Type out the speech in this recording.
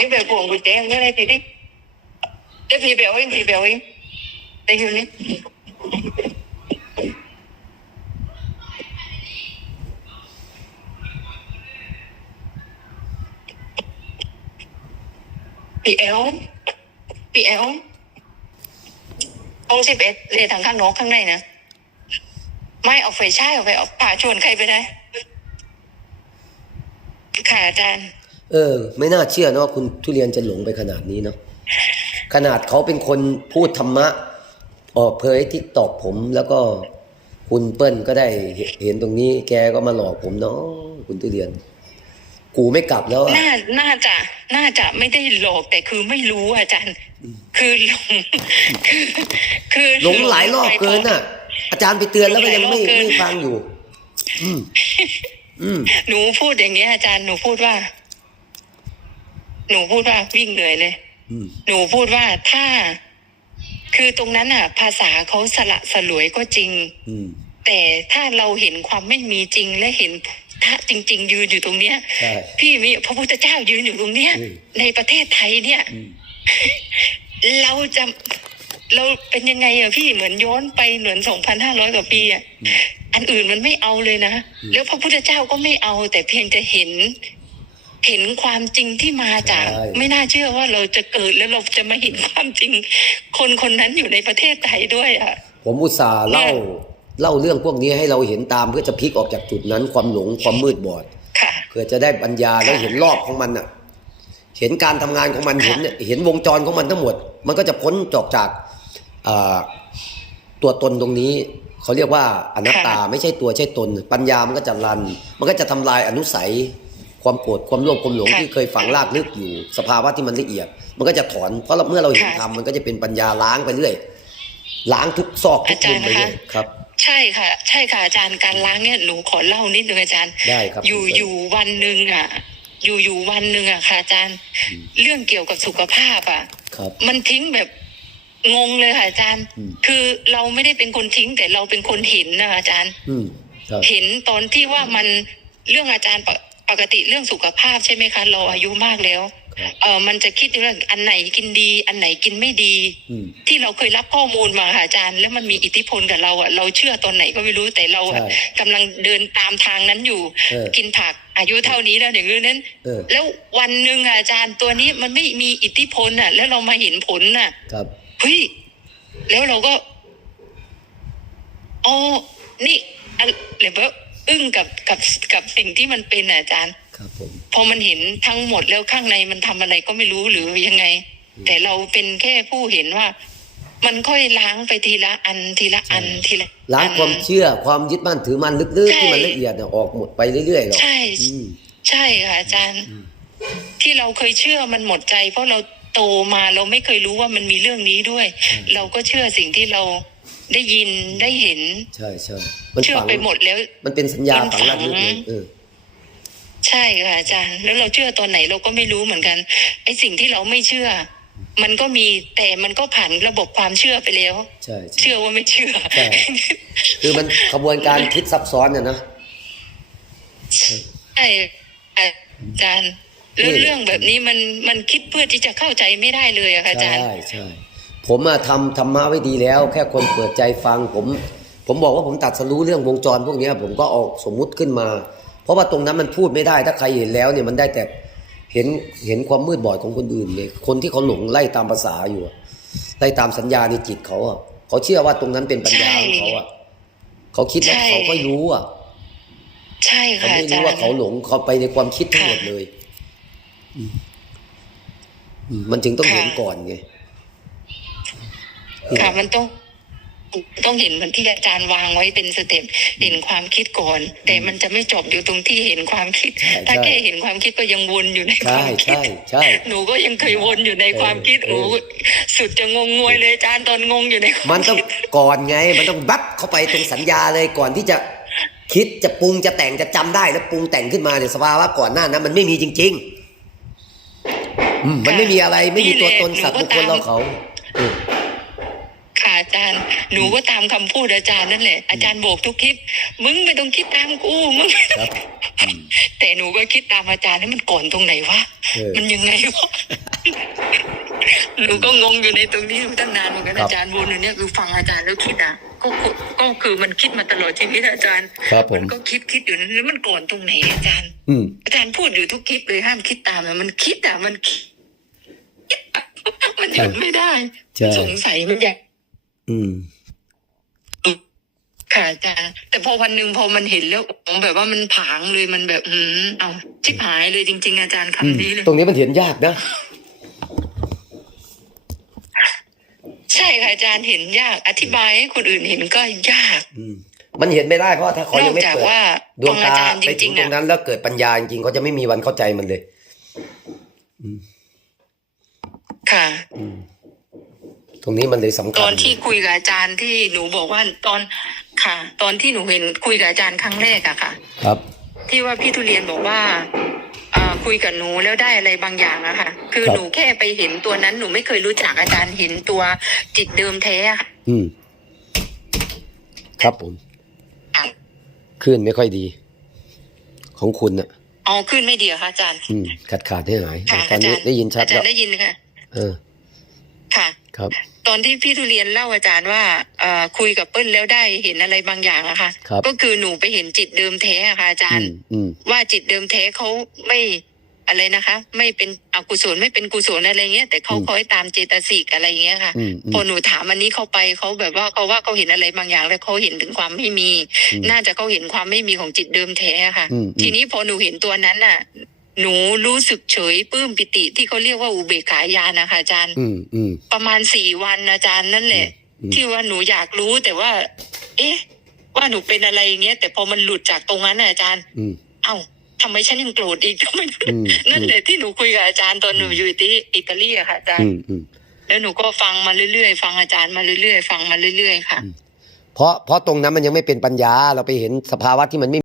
cái về buồn của chị em cái này thì đi cái phi biểu em phi biểu em đây như này ปีเอลปีเอลองสิบเอ็ดเรียนทางข้างนอก ข้างในนะไม่เอาไฟใช่เอาไฟเอาป่าชวนใครไปได้ค่ะอาจารย์เออ ไม่น่าเชื่อนะว่าคุณทุเรียนจะหลงไปขนาดนี้เนาะขนาดเขาเป็นคนพูดธรรมะ ออกเผยทิกตอกผมแล้วก็คุณเปิ้ลก็ได้เห็นตรงนี้ แกก็มาหลอกผมเนาะคุณทุเรียน กูไม่กลับแล้วอะน่าน่าจะน่าจะไม่ได้หลอกแต่คือไม่รู้อาจารย์ คือหลงคือคือหลงหลายรอบเกินน่ะ อาจารย์ไปเตือนแล้วก็ยังไม่หลงหลายรอบเกินไม่ฟังอยู่อืมอืมหนูพูดอย่างเงี้ยอาจารย์หนูพูดว่า หนูพูดว่าวิ่งเหนื่อยเลย อืม หนูพูดว่าถ้า คือตรงนั้นอะ ภาษาเขาสละสลวยก็จริง อืม แต่ถ้าเราเห็นความไม่มีจริงและเห็นพระจริง ๆ ยืนอยู่ตรงเนี้ย ใช่ พี่มีพระพุทธเจ้ายืนอยู่ตรงเนี้ย อืม ในประเทศไทยเนี่ย อืม เราจะเราเป็นยังไงอะพี่เหมือนย้อนไปเหมือนสองพันห้าร้อยกว่าปีอะอันอื่นมันไม่เอาเลยนะ แล้วพระพุทธเจ้าก็ไม่เอาแต่เพียงจะเห็น เห็นความจริงที่มาจาก ใช่ ไม่น่าเชื่อว่าเราจะเกิดแล้วเราจะมาเห็นความจริง คนคนนั้นอยู่ในประเทศไทยด้วยอะผมอุตส่าห์เล่าเนี่ยเล่าเรื่องพวกนี้ให้เราเห็นตามเพื่อจะพลิกออกจากจุดนั้นความหลงความมืดบอด ค่ะ เพื่อจะได้ปัญญาแล้วเห็นรอบของมันอะ เห็นการทำงานของมันค่ะเห็นเห็นวงจรของมันทั้งหมด มันก็จะพ้นจอกจากอ่าตัวตนตรงนี้ เขาเรียกว่าอนัตตาไม่ใช่ตัวใช่ตน ปัญญามันก็จะรัน มันก็จะทำลายอนุสัย ความโกรธความโลภความหลงที่เคยฝังรากลึกอยู่สภาวะที่มันละเอียด มันก็จะถอนเพราะเราเมื่อเราเห็นธรรมมันก็จะเป็นปัญญาล้างไปเรื่อยล้างทุกซอกทุกมุมไปเรื่อยครับ ใช่ค่ะ ใช่ค่ะอาจารย์การล้างเนี่ยหนูขอเล่านิดนึงอาจารย์ได้ครับอยู่คุณเปิ้ลอยู่วันหนึ่งอะ อยู่อยู่วันหนึ่งอะค่ะอาจารย์อืมเรื่องเกี่ยวกับสุขภาพอะครับมันทิ้งแบบงงเลยค่ะอาจารย์อืมคือเราไม่ได้เป็นคนทิ้งแต่เราเป็นคนเห็นนะอาจารย์อืมครับเห็นตอนที่ว่ามันเรื่องอาจารย์ ปกปกติเรื่องสุขภาพใช่ไหมคะเราอายุมากแล้วครับเออมันจะคิดเรื่องอันไหนกินดี อันไหนกินไม่ดีอืมที่เราเคยรับข้อมูลมาค่ะอาจารย์ แล้วมันมีอิทธิพลกับเราอะเราเชื่อตอนไหนก็ไม่รู้แต่เราอะใช่กำลังเดินตามทางนั้นอยู่เออกินผักอายุเท่านี้แล้วอย่างนี้นั้นเออแล้ววันหนึ่งอะอาจารย์ตัวนี้มันไม่มีอิทธิพลอะ แล้วเรามาเห็นผลน่ะครับเฮ้ยแล้วเราก็อ๋อนี่อะหรือว่า อึ้งกับกับกับสิ่งที่มันเป็นอะอาจารย์ ครับผม พอมันเห็นทั้งหมดแล้วข้างในมันทำอะไรก็ไม่รู้หรือยังไง แต่เราเป็นแค่ผู้เห็นว่า มันค่อยล้างไปทีละอันทีละอันทีละล้างอันความเชื่อความยึดมั่นถือมั่นลึกใช่ๆที่มันละเอียดเนี่ยออกหมดไปเรื่อยๆหรอกใช่อืมใช่ค่ะอาจารย์อืมที่เราเคยเชื่อมันหมดใจ เพราะเราโตมาเราไม่เคยรู้ว่ามันมีเรื่องนี้ด้วย เราก็เชื่อสิ่งที่เรา ได้ยินได้เห็น ใช่ใช่มันเชื่อฝังไปหมดแล้ว มันเป็นสัญญามันฝังรากลึกเลยฝังเออ ใช่ค่ะอาจารย์ แล้วเราเชื่อตอนไหนเราก็ไม่รู้เหมือนกันไอ้สิ่งที่เราไม่เชื่อ มันก็มีแต่มันก็ผ่านระบบความเชื่อไปแล้ว ใช่ใช่ เชื่อว่าไม่เชื่อ ใช่ คือมันขบวนการคิดซับซ้อนเนี่ยนะ ใช่อาจารย์แล้วเรื่องแบบนี้มันมันคิดเพื่อที่จะเข้าใจไม่ได้เลยอะค่ะอาจารย์ ใช่ใช่ ผมอะทำธรรมะไว้ดีแล้ว แค่คนเปิดใจฟังผมผมบอกว่าผมตัดสรู้เรื่องวงจรพวกเนี้ยผมก็เออกสมมุติขึ้นมา เพราะว่าตรงนั้นมันพูดไม่ได้ ถ้าใครเห็นแล้วเนี่ยมันได้แต่เห็นเห็นความมืดบอดของคนอื่นเลยคนที่เขาหลงไล่ตามภาษาอยู่อะไล่ตามสัญญาในจิตเขาอะเขาเชื่อว่าตรงนั้นเป็นปัญญาของเขาอะเขาคิดว่าใช่เขาก็รู้อะใช่เขาค่ะไม่อาจารู้รว่าย์เขาหลงเขาไปในความคิดทั้งหมดเลยอืมอืมมันจึงต้องเห็นก่อนไง ค่ะ มันต้องต้องเห็นเหมือนที่อาจารย์วางไว้เป็นสเต็ปเห็นความคิดก่อน แต่มันจะไม่จบอยู่ตรงที่เห็นความคิดใช่ถ้าใช่แค่เห็นความคิดก็ยังวนอยู่ในคใช่วามคิดใช่ใช่หนูก็ยังเคยวนอยู่ในความคิดเอโอ้อสุดจะงงงวยเลยอาจารย์ตอนงงอยู่ในความมันต้องคิดก่อนไง มันต้องบับเข้าไปตรงสัญญาเลยก่อนที่จะคิดจะปรุงจะแต่งจะจำได้แล้วปรุงแต่งขึ้นมาเนี่ยสภาวะก่อนหน้านั้นมันไม่มีจริงๆอืมมันไม่มีอะไรไม่มีตัวตนสัตว์บุคคลเราเขาเออค่ะอาจารย์ หนูก็ตามคำพูดอาจารย์นั่นแหละ อาจารย์โบกทุกคลิป มึงไม่ต้องคิดตามกู มึงไม่ต้องครับอืมแต่หนูก็คิดตามอาจารย์แล้วมันก่อนตรงไหนวะเออมันยังไงวะ หนูก็งงอยู่ในตรงนี้ตั้งนานเหมือนกันครับอาจารย์วนอยู่เนี่ยคือฟังอาจารย์แล้วคิดอะก็ก็ก็คือมันคิดมาตลอดชีวิตอาจารย์ครับผมมันก็คิดคิดอยู่นั้นแล้วมันก่อนตรงไหนอาจารย์อืมอาจารย์พูดอยู่ทุกคลิปเลยห้ามคิดตามอะมันคิดอะมันคิดมันหยุดไม่ได้ใช่สงสัยมันอยาก อืมค่ะอาจารย์แต่พอวันหนึ่งพอมันเห็นแล้วอ๋อแบบว่ามันผางเลยมันแบบ อืมเอาชิบหายเลยจริง ๆ อาจารย์อืมคำนี้เลย ตรงนี้มันเห็นยากนะ ใช่ค่ะอาจารย์เห็นยาก อธิบายให้คนอื่นเห็นก็ยาก อืมมันเห็นไม่ได้เพราะว่าถ้าเขานยัองกไม่จากเปิดว่าดวงฟัอาตาจารย์จไปถึริงงตๆรอะงนั้น แล้วเกิดปัญญาจริงๆเขาจะไม่มีวันเข้าใจมันเลยค่ะอืม ตรงนี้มันเลยสำคัญตอนที่คุยกับอาจารย์ที่หนูบอกว่าตอนค่ะ ตอนที่หนูเห็นคุยกับอาจารย์ครั้งแรกอะค่ะ ครับ ที่ว่าพี่ทุเรียนบอกว่าอ่าคุยกับหนูแล้วได้อะไรบางอย่างอะค่ะ คือครับหนูแค่ไปเห็นตัวนั้นหนูไม่เคยรู้จักอาจารย์เห็นตัวจิตเดิมแท้อะค่ะอืม ครับผมคลื่นไม่ค่อยดี ของคุณน่ะเอาขึ้นไม่ดีเหรอคะอาจารย์ อืมขาดขาดให้หายค่ะตอนนี้อาจารย์ได้ยินชัดอาจาแล้รวย์ได้ยินค่ะ เออ ค่ะครับ ตอนที่พี่ทุเรียนเล่าอาจารย์ว่าเอ่อคุยกับเปิ้ลแล้วได้เห็นอะไรบางอย่างอะค่ะ ครับ ก็คือหนูไปเห็นจิตเดิมแท้อะค่ะอาจารอืย์ มอืม ว่าจิตเดิมแท้เขาไม่อะไรนะคะ ไม่เป็นอกุศลไม่เป็นกุศลอะไรเงี้ยแต่เขาอืม คอยตามเจตสิกอะไรเงี้ยค่ะ อืมอืมพอหนูถามอันนี้เขาไปเขาแบบว่าเขาว่าเขาเห็นอะไรบางอย่าง แล้วเขาเห็นถึงความไม่มี อืมน่าจะเขาเห็นความไม่มีของจิตเดิมแท้ค่ะ อืมอืม ทีนี้พอหนูเห็นตัวนั้นน่ะ หนูรู้สึกเฉยปลื้มปิติที่เขาเรียกว่าอุเบกขาญาณนะคะอาจารย์อืมอืมประมาณสี่วันอาจารย์นั่นแหละอืมที่ว่าหนูอยากรู้แต่ว่า เอ๊ะ ว่าหนูเป็นอะไรอย่างเงี้ยแต่พอมันหลุดจากตรงนั้นน่ะอาจารย์ อืมเอ้าทำไมฉันยังโกรธอีกทำไมอืมนั่นแหละที่หนูคุยกับอาจารย์ตอนหนูอยู่ที่อิตาลีอะค่ะอาจารอืย์มอืมแล้วหนูก็ฟังมาเรื่อยๆฟังอาจารย์มาเรื่อยๆฟังมาเรื่อยๆค่ะ เพราะเพราะตรงนั้นมันยังไม่เป็นปัญญาเราไปเห็นสภาวะที่มันไม่